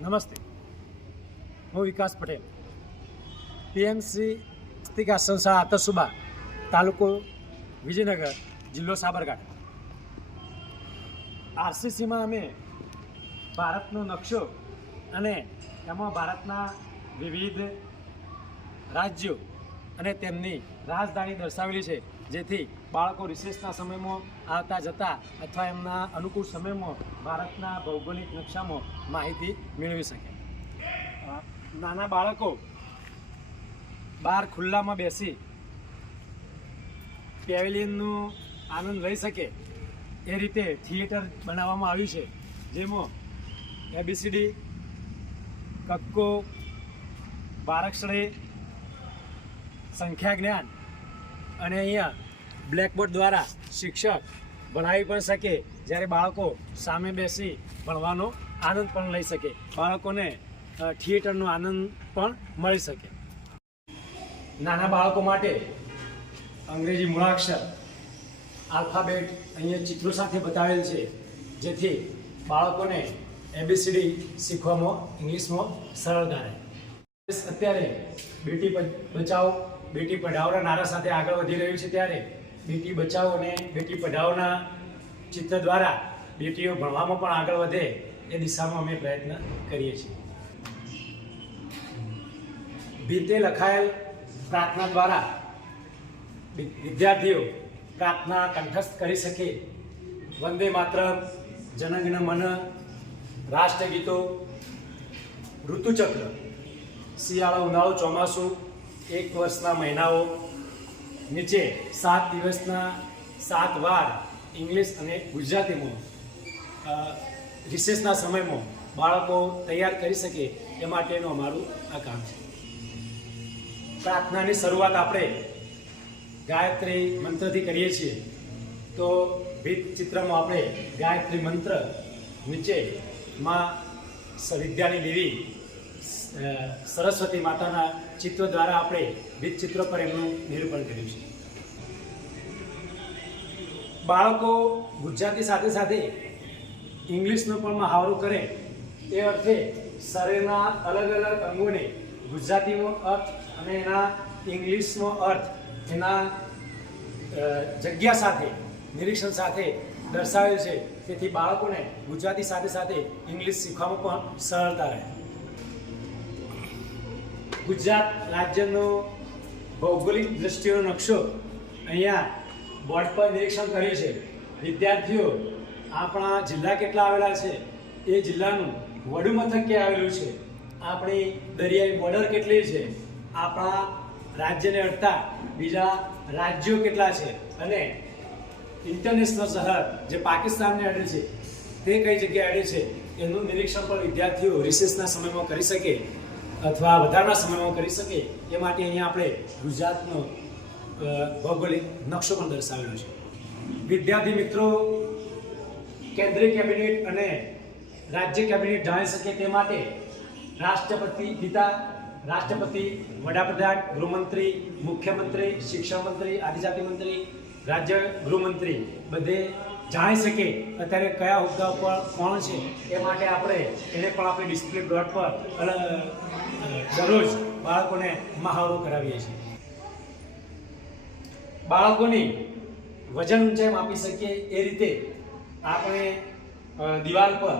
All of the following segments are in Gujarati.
નમસ્તે, હું વિકાસ પટેલ, પીએમસી સ્તિક આશ્રમ શાળા આતરસુબા, તાલુકો વિજયનગર, જિલ્લો સાબરકાંઠા. આરસીસીમાં અમે ભારતનો નકશો અને એમાં ભારતના વિવિધ રાજ્યો અને તેમની રાજધાની દર્શાવેલી છે, જેથી બાળકો રિસેસના સમયમાં આવતા જતા અથવા એમના અનુકૂળ સમયમાં ભારતના ભૌગોલિક નકશામાં માહિતી મેળવી શકે. નાના બાળકો બહાર ખુલ્લામાં બેસી પેવેલિયનનો આનંદ લઈ શકે એ રીતે થિયેટર બનાવવામાં આવ્યું છે, જેમાં ABCD, કક્કો, બારાક્ષરે, સંખ્યા જ્ઞાન અને અહીંયા બ્લેકબોર્ડ દ્વારા શિક્ષક ભણાવી પણ શકે, જ્યારે બાળકો સામે બેસી ભણવાનો આનંદ પણ લઈ શકે, બાળકોને થિયેટરનો આનંદ પણ મળી શકે. નાના બાળકો માટે અંગ્રેજી મૂળાક્ષર આલ્ફાબેટ અહીંયા ચિત્રો સાથે બતાવેલ છે, જેથી બાળકોને ABCD શીખવામાં ઇંગ્લિશમાં સરળતા રહે. અત્યારે બેટી બચાવો બેટી પઢાઓના નારા સાથે આગળ વધી રહ્યું છે, ત્યારે બેટી બચાવો અને બેટી પઢાઓના ચિત્ર દ્વારા બેટીઓ ભણવામાં પણ આગળ વધે એ દિશામાં અમે પ્રયત્ન કરીએ છીએ. ભીતે લખાયેલ પ્રાર્થના દ્વારા વિદ્યાર્થીઓ પ્રાર્થના કંઠસ્થ કરી શકે. વંદે માતરમ, જનગણ મન, રાષ્ટ્રગીતો, ઋતુચક્ર, શિયાળો, ઉનાળો, ચોમાસું, એક વર્ષના મહિનાઓ, નીચે 7 દિવસના 7 વાર ઇંગ્લિશ અને ગુજરાતીમાં રિસેસના સમયમાં બાળકો તૈયાર કરી શકે એ માટેનું અમારું આ કામ છે. પ્રાર્થનાની શરૂઆત આપણે ગાયત્રી મંત્રથી કરીએ છીએ, તો ભીત ચિત્રમાં આપણે ગાયત્રી મંત્ર નીચે માં વિદ્યાની દેવી સરસ્વતી માતાના ચિત્ર દ્વારા આપણે ભીત ચિત્ર પર એમનું નિરૂપણ કર્યું છે. બાળકો ગુજરાતી સાથે સાથે ઇંગ્લિશનો પણ મહાવરો કરે એ અર્થે શરીરના અલગ અલગ અંગોને ગુજરાતીનો અર્થ અને એના ઇંગ્લિશનો અર્થ એના જગ્યા સાથે નિરીક્ષણ સાથે દર્શાવેલ છે, તેથી બાળકોને ગુજરાતી સાથે સાથે ઇંગ્લિશ શીખવામાં પણ સરળતા રહે. ગુજરાત રાજ્યનો ભૌગોલિક દ્રષ્ટિનો નકશો અહીંયા બોર્ડ પર નિરીક્ષણ કર્યું છે. વિદ્યાર્થીઓ આપણા જિલ્લા કેટલા આવેલા છે, એ જિલ્લાનું વડુ મથક ક્યાં આવેલું છે, આપણી દરિયાઈ બોર્ડર કેટલી છે, આપણા રાજ્યને અડતા બીજા રાજ્યો કેટલા છે, અને ઇન્ટરનેશનલ શહેર જે પાકિસ્તાનને અડે છે તે કઈ જગ્યાએ અડે છે, એનું નિરીક્ષણ પણ વિદ્યાર્થીઓ રિસેસના સમયમાં કરી શકે અથવા વધારાના સમયમાં કરી શકે એ માટે અહીંયા આપણે ગુજરાતનો ભૌગોલિક નકશો પણ દર્શાવેલો છે. વિદ્યાર્થી મિત્રો કેન્દ્રીય કેબિનેટ અને રાજ્ય કેબિનેટ જાણી શકે તે માટે રાષ્ટ્રપતિ પિતા, રાષ્ટ્રપતિ, વડાપ્રધાન, ગૃહમંત્રી, મુખ્યમંત્રી, શિક્ષણ મંત્રી, આદિજાતિ મંત્રી, રાજ્ય ગૃહમંત્રી બધે જાણી શકે અત્યારે કયા હોદ્દા પર કોણ છે એ માટે આપણે એને પણ આપણે ડિસ્પ્લે બોર્ડ પર દરરોજ બાળકોને મહાવરો કરાવીએ છીએ. બાળકોની વજન ઊંચાઈ માપી શકીએ એ રીતે આપણે દિવાલ પર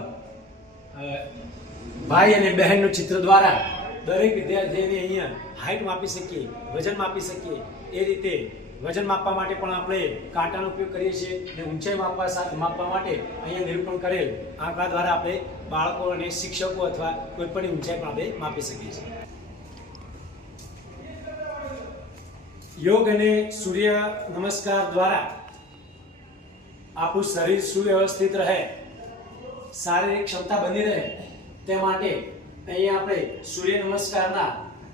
ભાઈ અને બહેનનું ચિત્ર દ્વારા દરેક વિદ્યાર્થીની અહીંયા હાઈટ માપી શકીએ, વજન માપી શકીએ એ રીતે વજન માપવા માટે પણ આપણે કાંટાનો ઉપયોગ કરીએ છીએ અને ઊંચાઈ માપવા માટે અહીંયા નિરૂપણ કરેલ આંકડા દ્વારા આપણે બાળકો અને શિક્ષકો અથવા કોઈ પણ ઊંચાઈ પણ આપણે માપી શકીએ છીએ. યોગ અને સૂર્ય નમસ્કાર દ્વારા આપણું શરીર સુવ્યવસ્થિત રહે, શારીરિક ક્ષમતા બની રહે તે માટે અહીંયા આપણે સૂર્ય નમસ્કારના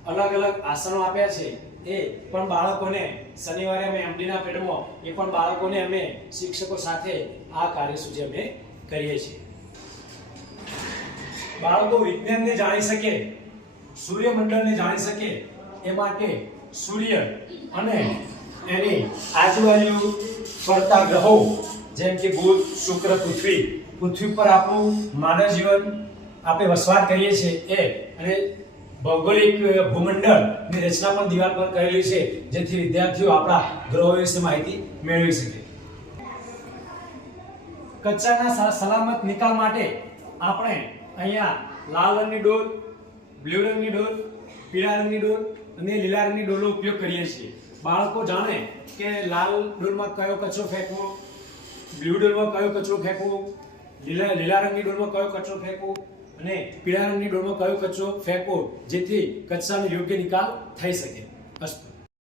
અલગ અલગ આસનો આપ્યા છે. એ પણ બાળકોને શનિવારે અમે MDના પેડમાં એ પણ બાળકોને અમે શિક્ષકો સાથે આ કાર્યસૂચિ અમે કરીએ છીએ. બાળકો વિજ્ઞાનને જાણી શકે, સૂર્યમંડળને જાણી શકે એ માટે સૂર્ય અને એની આજુબાજુ ફરતા ગ્રહો જેમ કે બુધ, શુક્ર, પૃથ્વી પર આપણું માનવ જીવન આપણે વસવાટ કરીએ છીએ એ અને ભૌગોલિક ભૂમંડળની રચના પણ દિવાલ પર કરેલી છે, જેથી વિદ્યાર્થીઓ આપણા ગ્રહો વિશે માહિતી મેળવી શકે. કચરાના સલામત નિકાલ માટે આપણે અહીંયા લાલ રંગની ડોલ, બ્લુ રંગની ડોલ, પીળા રંગની ડોલ અને લીલા રંગની ડોલનો ઉપયોગ કરીએ છીએ. બાળકો જાણે કે લાલ ડોલમાં કયો કચરો ફેંકવો, બ્લુ ડોલમાં કયો કચરો ફેંકવો, લીલા રંગની ડોલમાં કયો કચરો ફેંકવો અને પીળા રંગની ડોલમાં કયો કચરો ફેંકવો, જેથી કચરાનો યોગ્ય નિકાલ થઈ શકે. અસ્તુ.